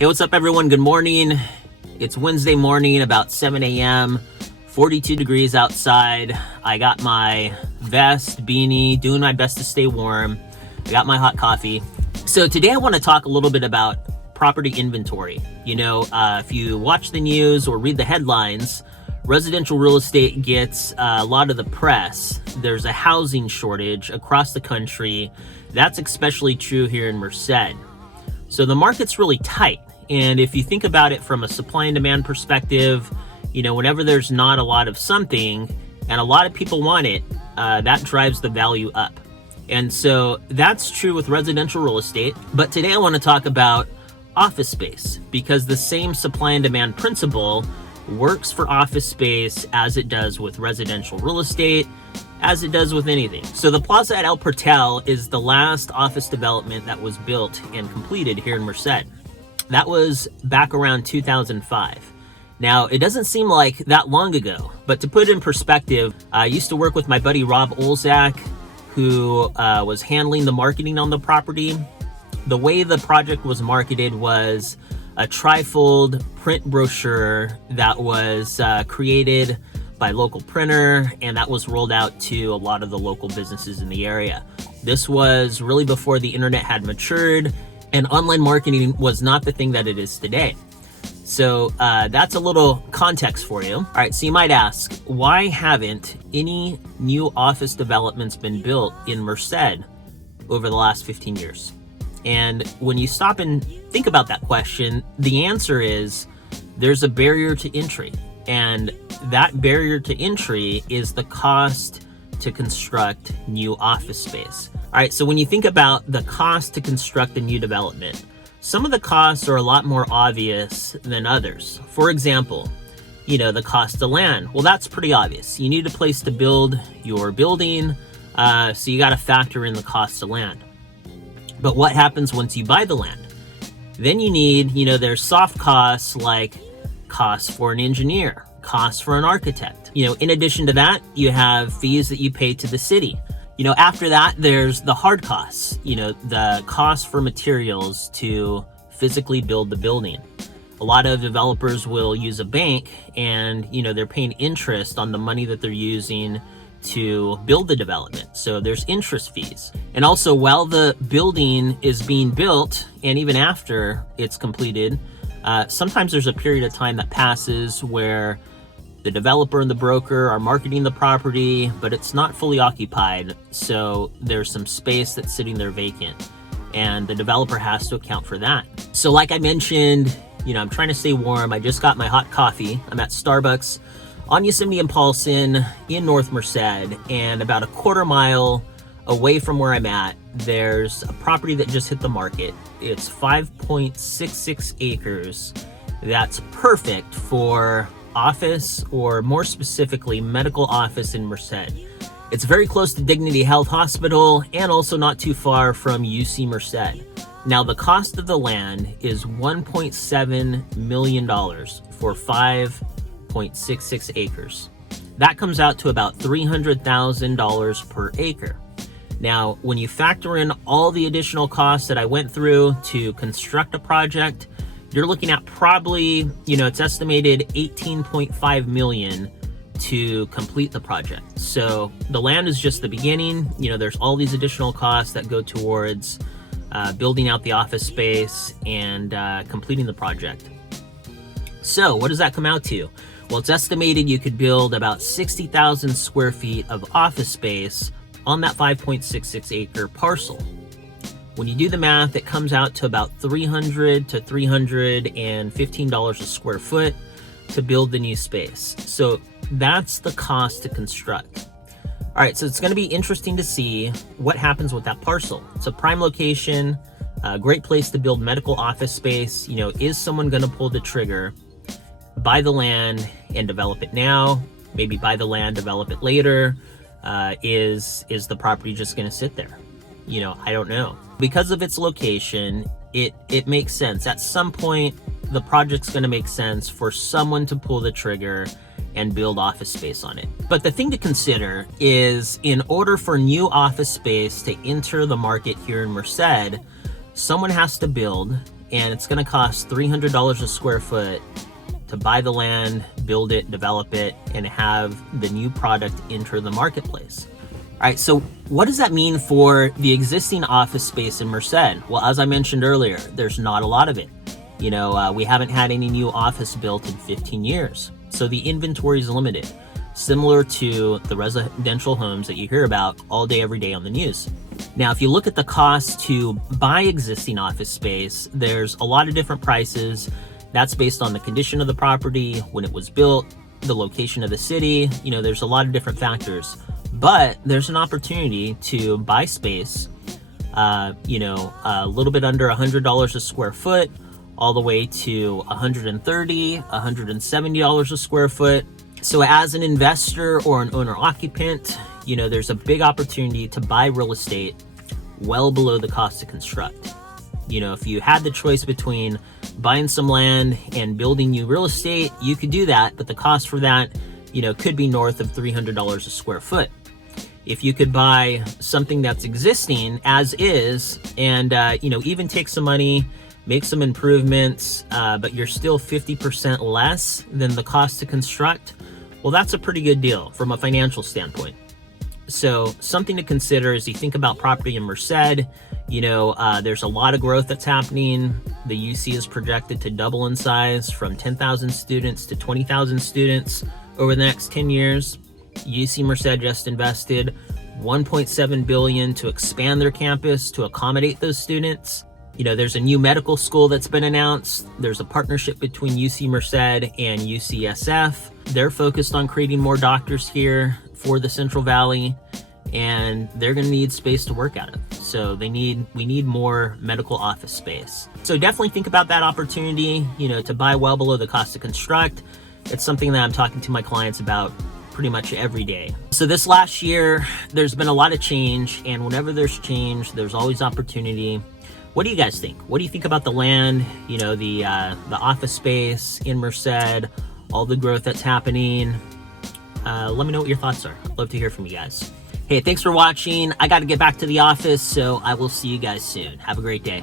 Hey, what's up everyone? Good morning. It's Wednesday morning, about 7 a.m., 42 degrees outside. I got my vest, beanie, doing my best to stay warm. I got my hot coffee. So today I want to talk a little bit about property inventory. If you watch the news or read the headlines, residential real estate gets a lot of the press. There's a housing shortage across the country. That's especially true here in Merced. So the market's really tight. And if you think about it from a supply and demand perspective, whenever there's not a lot of something and a lot of people want it, that drives the value up. And so that's true with residential real estate. But today I want to talk about office space, because the same supply and demand principle works for office space as it does with residential real estate, as it does with anything. So the Plaza at El Portal is the last office development that was built and completed here in Merced. That was back around 2005. Now, it doesn't seem like that long ago, but to put it in perspective, I used to work with my buddy Rob Olzak, who was handling the marketing on the property. The way the project was marketed was a trifold print brochure that was created by a local printer, and that was rolled out to a lot of the local businesses in the area. This was really before the internet had matured, and online marketing was not the thing that it is today. So that's a little context for you. All right, so you might ask, why haven't any new office developments been built in Merced over the last 15 years? And when you stop and think about that question, the answer is there's a barrier to entry. And that barrier to entry is the cost to construct new office space. All right, so when you think about the cost to construct a new development, some of the costs are a lot more obvious than others. For example, the cost of land. Well, that's pretty obvious. You need a place to build your building, so you got to factor in the cost of land. But what happens once you buy the land? Then you need, there's soft costs like costs for an engineer, costs for an architect. In addition to that, you have fees that you pay to the city. After that, there's the hard costs, the cost for materials to physically build the building. A lot of developers will use a bank and, they're paying interest on the money that they're using to build the development. So there's interest fees. And also, while the building is being built and even after it's completed, sometimes there's a period of time that passes where the developer and the broker are marketing the property, but it's not fully occupied. So there's some space that's sitting there vacant, and the developer has to account for that. So like I mentioned, I'm trying to stay warm. I just got my hot coffee. I'm at Starbucks on Yosemite and Paulson in North Merced, and about a quarter mile away from where I'm at, there's a property that just hit the market. It's 5.66 acres. That's perfect for office, or more specifically, medical office in Merced. It's very close to Dignity Health Hospital and also not too far from UC Merced. Now, the cost of the land is $1.7 million for 5.66 acres. That comes out to about $300,000 per acre. Now, when you factor in all the additional costs that I went through to construct a project, you're looking at probably, it's estimated $18.5 million to complete the project. So the land is just the beginning. There's all these additional costs that go towards building out the office space and completing the project. So what does that come out to? Well, it's estimated you could build about 60,000 square feet of office space on that 5.66 acre parcel. When you do the math, it comes out to about $300 to $315 a square foot to build the new space. So that's the cost to construct. All right, so it's going to be interesting to see what happens with that parcel. It's a prime location, a great place to build medical office space. Is someone going to pull the trigger, buy the land and develop it now? Maybe buy the land, develop it later? Is the property just going to sit there? I don't know. Because of its location, it makes sense. At some point, the project's going to make sense for someone to pull the trigger and build office space on it. But the thing to consider is, in order for new office space to enter the market here in Merced, someone has to build and it's going to cost $300 a square foot to buy the land, build it, develop it, and have the new product enter the marketplace. All right, so what does that mean for the existing office space in Merced? Well, as I mentioned earlier, there's not a lot of it. We haven't had any new office built in 15 years. So the inventory is limited, similar to the residential homes that you hear about all day, every day on the news. Now, if you look at the cost to buy existing office space, there's a lot of different prices. That's based on the condition of the property, when it was built, the location of the city. There's a lot of different factors, but there's an opportunity to buy space, a little bit under $100 a square foot, all the way to $130, $170 a square foot. So as an investor or an owner occupant, there's a big opportunity to buy real estate well below the cost to construct. If you had the choice between buying some land and building new real estate, you could do that, but the cost for that, could be north of $300 a square foot. If you could buy something that's existing as is and, even take some money, make some improvements, but you're still 50% less than the cost to construct, well, that's a pretty good deal from a financial standpoint. So something to consider as you think about property in Merced. There's a lot of growth that's happening. The UC is projected to double in size from 10,000 students to 20,000 students over the next 10 years. UC Merced just invested $1.7 billion to expand their campus to accommodate those students. There's a new medical school that's been announced. There's a partnership between UC Merced and UCSF. They're focused on creating more doctors here for the Central Valley, and they're going to need space to work out of. So we need more medical office space. So definitely think about that opportunity, to buy well below the cost to construct. It's something that I'm talking to my clients about pretty much every day. So this last year, there's been a lot of change, and whenever there's change, there's always opportunity. What do you guys think? What do you think about the land, the office space in Merced, all the growth that's happening? Let me know what your thoughts are. I'd love to hear from you guys. Hey, thanks for watching. I got to get back to the office, so I will see you guys soon. Have a great day.